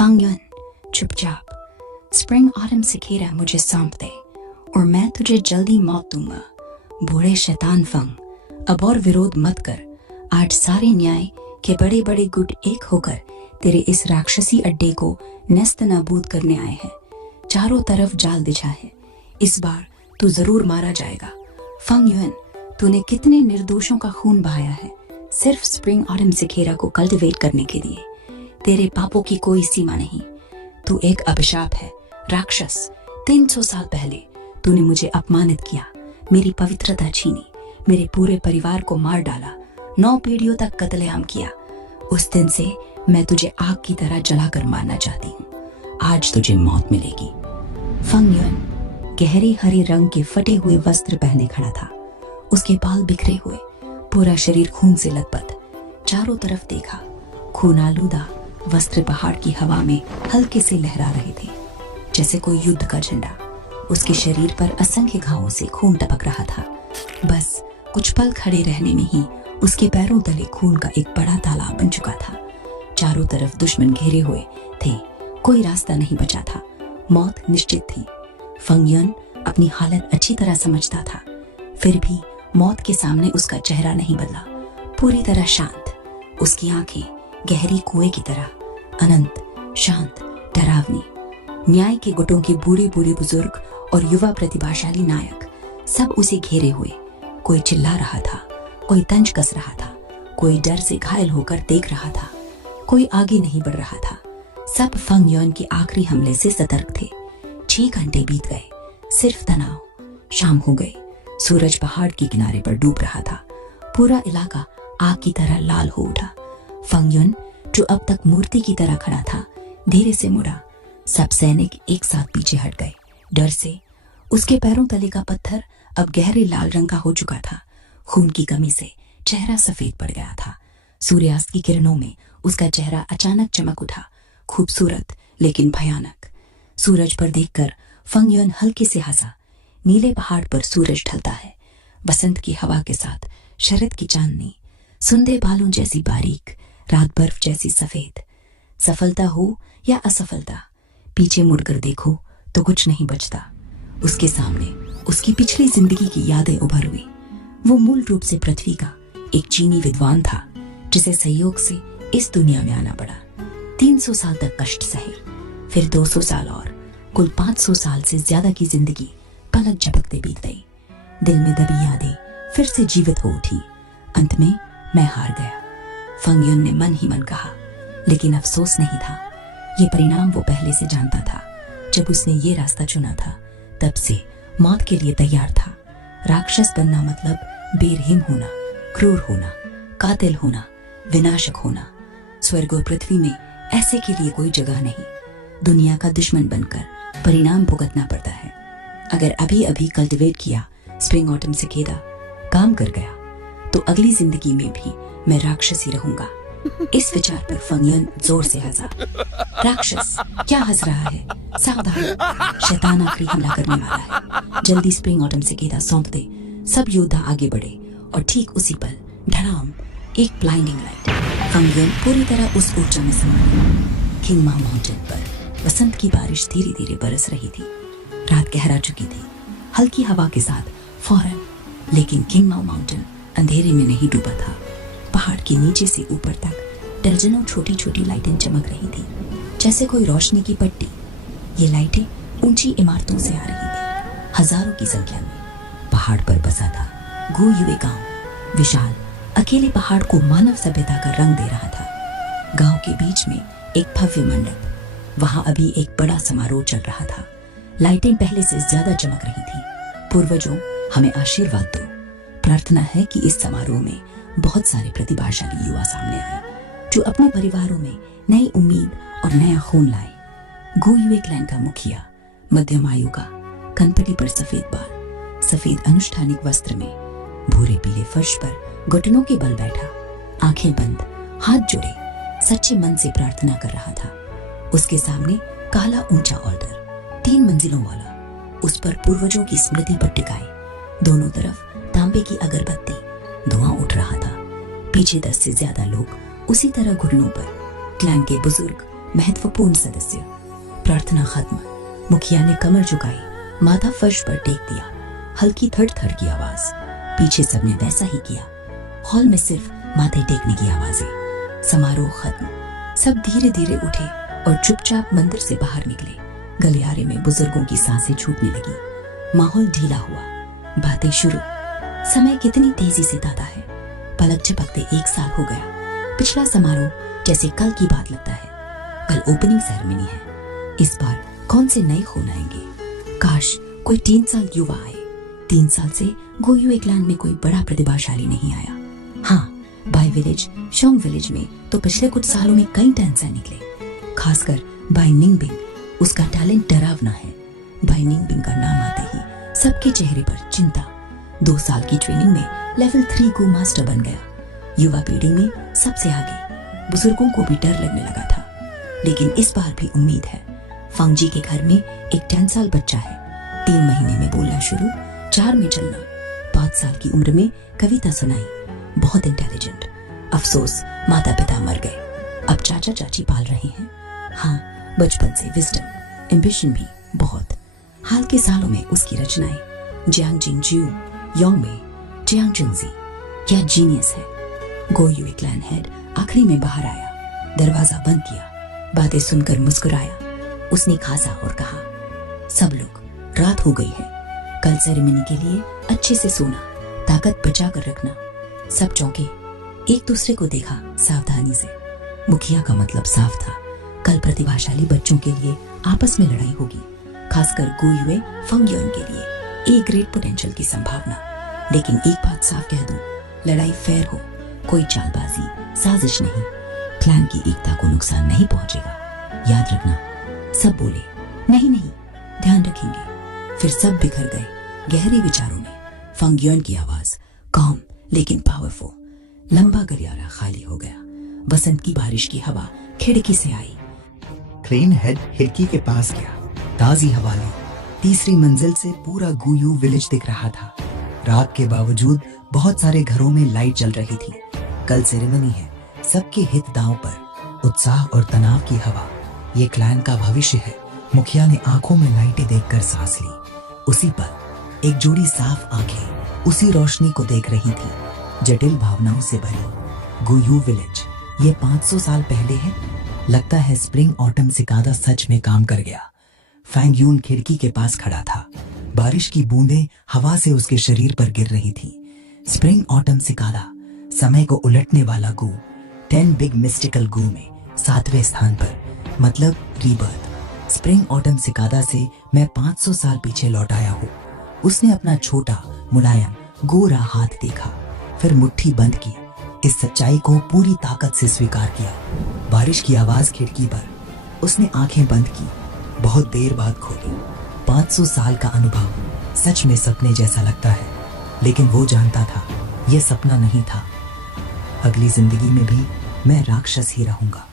फंग युन, चुपचाप। Spring autumn सिखेरा मुझे सौंप दे और मैं तुझे जल्दी मौत दूंगा। बूढ़े शैतान फंग, अब और विरोध मत कर। आज सारे न्याय के बड़े बड़े गुट एक होकर तेरे इस राक्षसी अड्डे को नस्त नाबूद करने आए हैं। चारों तरफ जाल बिछा है, इस बार तू जरूर मारा जाएगा। फंग युन, तूने कितने निर्दोषों का खून बहाया है सिर्फ स्प्रिंग ऑटम सिखेरा को कल्टिवेट करने के लिए। तेरे पापों की कोई सीमा नहीं। तू एक अभिशाप है, राक्षस। 300 साल पहले तूने मुझे अपमानित किया, मेरी पवित्रता छीनी, मेरे पूरे परिवार को मार डाला, 9 पीढ़ियों तक कत्लेआम किया। उस दिन से मैं तुझे आग की तरह जलाकर मारना चाहती हूँ। आज तुझे मौत मिलेगी। फंग युन गहरे हरे रंग के फटे हुए वस्त्र पहने खड़ा था। उसके बाल बिखरे हुए, पूरा शरीर खून से लथपथ। चारों तरफ देखा, खून आलूदा वस्त्र पहाड़ की हवा में हल्के से लहरा रहे थे, जैसे कोई युद्ध का झंडा। उसके शरीर पर असंख्य घावों से खून टपक रहा था। बस कुछ पल खड़े रहने में ही उसके पैरों तले खून का एक बड़ा तालाब बन चुका था। चारों तरफ दुश्मन घेरे हुए थे, कोई रास्ता नहीं बचा था, मौत निश्चित थी। फंग युन अपनी हालत अच्छी तरह समझता था, फिर भी मौत के सामने उसका चेहरा नहीं बदला। पूरी तरह शांत, उसकी आंखें गहरी कुएं की तरह, अनंत, शांत, डरावनी। न्याय के गुटों के बूढ़े बूढ़े बुजुर्ग और युवा प्रतिभाशाली नायक सब उसे घेरे हुए। कोई चिल्ला रहा था, कोई तंज कस रहा था, कोई डर से घायल होकर देख रहा था, कोई आगे नहीं बढ़ रहा था। सब फंग युन के आखिरी हमले से सतर्क थे। 6 घंटे बीत गए, सिर्फ तनाव। शाम हो गई, सूरज पहाड़ के किनारे पर डूब रहा था। पूरा इलाका आग की तरह लाल हो उठा। फंग युन, जो अब तक मूर्ति की तरह खड़ा था, धीरे से मुड़ा। सब सैनिक एक साथ पीछे हट गए, डर से। उसके पैरों तले का पत्थर अब गहरे लाल रंग का हो चुका था। खून की कमी से चेहरा सफेद पड़ गया था। सूर्यास्त की किरणों में उसका चेहरा अचानक चमक उठा, खूबसूरत लेकिन भयानक। सूरज पर देखकर फंग युन हल्के से हंसा। नीले पहाड़ पर सूरज ढलता है, बसंत की हवा के साथ शरद की चांदनी, सुंदे बालों जैसी बारीक, रात बर्फ जैसी सफेद। सफलता हो या असफलता, पीछे मुड़कर देखो तो कुछ नहीं बचता। उसके सामने उसकी पिछली जिंदगी की यादें उभर हुई। वो मूल रूप से पृथ्वी का एक चीनी विद्वान था, जिसे संयोग से इस दुनिया में आना पड़ा। 300 साल तक कष्ट सहे, फिर 200 साल और कुल 500 साल से ज्यादा की जिंदगी पलक झपकते बीत गई। दिल में दबी यादें फिर से जीवित हो उठी। अंत में मैं हार गया, फंग युन ने मन ही मन कहा। लेकिन अफसोस नहीं था, ये परिणाम वो पहले से जानता था। जब उसने ये रास्ता चुना था, तब से मौत के लिए तैयार था। राक्षस बनना मतलब बेरहम होना, क्रूर होना, कातिल होना, विनाशक होना। स्वर्ग और पृथ्वी में ऐसे के लिए कोई जगह नहीं। दुनिया का दुश्मन बनकर परिणाम भुगतना पड़ता है। अगर अभी अभी कल्टिवेट किया स्प्रिंग ऑटम सिखेरा काम कर गया, तो अगली जिंदगी में भी मैं राक्षसी रहूंगा। इस विचार पर फंग युन जोर से हंसा। राक्षस क्या हंस रहा है? सावधान, शैतान आखिरी हमला करने वाला है। जल्दी स्प्रिंग ऑटम सिखेरा सौंप दे। सब योद्धा आगे बढ़े और ठीक उसी पल धड़ाम, एक ब्लाइंडिंग लाइट। फंग युन पूरी तरह उस ऊर्जा में समा गया। किंग माउ माउंटेन पर बसंत की बारिश धीरे धीरे बरस रही थी। रात गहरा चुकी थी, हल्की हवा के साथ फौरन। लेकिन किंग माउ माउंटेन अंधेरे में नहीं डूबा था। पहाड़ के नीचे से ऊपर तक दर्जनों छोटी छोटी लाइटें चमक रही थी, जैसे कोई रोशनी की पट्टी। ये लाइटें ऊंची इमारतों से आ रही थी, हजारों की संख्या में। पहाड़ पर बसा था गो युवे गांव। विशाल अकेले पहाड़ को मानव सभ्यता का रंग दे रहा था। गांव के बीच में एक भव्य मंडप, वहां अभी एक बड़ा समारोह चल रहा था। लाइटें पहले से ज्यादा चमक रही थी। पूर्वजों, हमें आशीर्वाद दो। प्रार्थना है कि इस समारोह में बहुत सारे प्रतिभाशाली युवा सामने आए, जो अपने परिवारों में नई उम्मीद और नया खून लाए। गो युवे क्लैन का मुखिया, मध्यम आयु का, कनपटी पर सफेद बाल, सफेद अनुष्ठानिक वस्त्र में, भूरे पीले फर्श पर घुटनों के बल बैठा, आंखें बंद, हाथ जुड़े, सच्चे मन से प्रार्थना कर रहा था। उसके सामने काला ऊंचा ऑल्टर, 3 मंजिलों वाला, उस पर पूर्वजों की स्मृति पर टिकाए। दोनों तरफ तांबे की अगरबत्ती, धुआं उठ रहा था। पीछे 10 से ज्यादा लोग उसी तरह घुटनों पर, क्लैन के बुजुर्ग, महत्वपूर्ण सदस्य। प्रार्थना खत्म, मुखिया ने कमर झुकाई, माथा फर्श पर टेक दिया। हल्की थड़ थड़ की आवाज, पीछे सबने वैसा ही किया। हॉल में सिर्फ माथे टेकने की आवाजें। समारोह खत्म, सब धीरे धीरे उठे और चुपचाप मंदिर से बाहर निकले। गलियारे में बुजुर्गों की सांसें छूटने लगी। माहौल ढीला हुआ, बातें शुरू। समय कितनी तेजी से दादा है, पलक झपकते 1 साल हो गया। पिछला समारोह जैसे कल की बात लगता है। कल ओपनिंग सेरेमनी है। इस बार कौन से नए खून आएंगे? काश कोई 3 साल युवा आए। 3 साल से गोयू क्लैन में कोई बड़ा प्रतिभाशाली नहीं आया। हाँ, बाय विलेज, शोंग विलेज में तो पिछले कुछ सालों में कई डांसर निकले, खासकर बाय निंगबिंग। उसका टैलेंट डरावना है। बाय निंगबिंग का नाम आते ही सबके चेहरे पर चिंता। 2 साल की ट्रेनिंग में लेवल 3 को मास्टर बन गया। युवा पीढ़ी में सबसे आगे। बुजुर्गों को भी डर लगने लगा था, लेकिन इस बार भी उम्मीद है। फंगजी के घर में एक 10 साल बच्चा है। 3 महीने में बोलना शुरू, 4 में चलना। 5 साल की उम्र में कविता सुनाई। बहुत इंटेलिजेंट। अफसोस माता पिता मर गए। अब चाचा चाची पाल रहे हैं। हाँ, बचपन से विजडम, एम्बिशन भी बहुत। हाल के सालों में उसकी रचनाएं जियांग जिंगजियो, योंगमे, जियांग जुंगजी, क्या जीनियस है। गोयू क्लैन हेड आखिरी में बाहर आया, दरवाजा बंद किया, बातें सुनकर मुस्कुराया। उसने खासा और कहा, सब लोग, रात हो गई है। कल सेरेमनी के लिए अच्छे से सोना, ताकत बचा कर रखना। सब चौंके, एक दूसरे को देखा सावधानी से। मुखिया का मतलब साफ था, कल प्रतिभाशाली बच्चों के लिए आपस में लड़ाई होगी, खासकर गोयुए फंगयोन के लिए। ए ग्रेट पोटेंशियल की संभावना। लेकिन एक बात साफ कह दूं, लड़ाई फेयर हो, कोई चालबाजी, साजिश नहीं। क्लैन की एकता को नुकसान नहीं पहुंचेगा, याद रखना। सब बोले, नहीं नहीं, ध्यान रखेंगे। फिर सब बिखर गए गहरे विचारों में। फंगयोन की आवाज काम लेकिन पावरफुल। लंबा गलियारा खाली हो गया। बसंत की बारिश की हवा खिड़की से आई। क्लेन हेड खिड़की के पास गया, ताजी हवा ली। तीसरी मंजिल से पूरा गोयू विलेज दिख रहा था। रात के बावजूद बहुत सारे घरों में लाइट जल रही थी। कल सेरेमनी है, सबके हित दांव पर। उत्साह और तनाव की हवा, ये क्लैन का भविष्य है। मुखिया ने आंखों में लाइटें देखकर सांस ली। उसी पल एक जोड़ी साफ आंखें उसी रोशनी को देख रही थी, जटिल भावनाओं से भरी। गोयू विलेज, ये 500 साल पहले है। लगता है स्प्रिंग ऑटम सिकादा सच में काम कर गया। फैंग यून खिड़की के पास खड़ा था। बारिश की बूंदें हवा से उसके शरीर पर गिर रही थी। स्प्रिंग ऑटम सिकादा, समय को उलटने वाला गू। 10 बिग मिस्टिकल गू में 7वें स्थान पर, मतलब रीबर्थ। स्प्रिंग ऑटम सिकादा से मैं 500 साल पीछे लौट आया हूँ। उसने अपना छोटा मुलायम गोरा हाथ देखा, फिर मुट्ठी बंद की। इस सच्चाई को पूरी ताकत से स्वीकार किया। बारिश की आवाज खिड़की पर। उसने आंखें बंद की, बहुत देर बाद खोली। 500 साल का अनुभव सच में सपने जैसा लगता है, लेकिन वो जानता था यह सपना नहीं था। अगली जिंदगी में भी मैं राक्षस ही रहूंगा।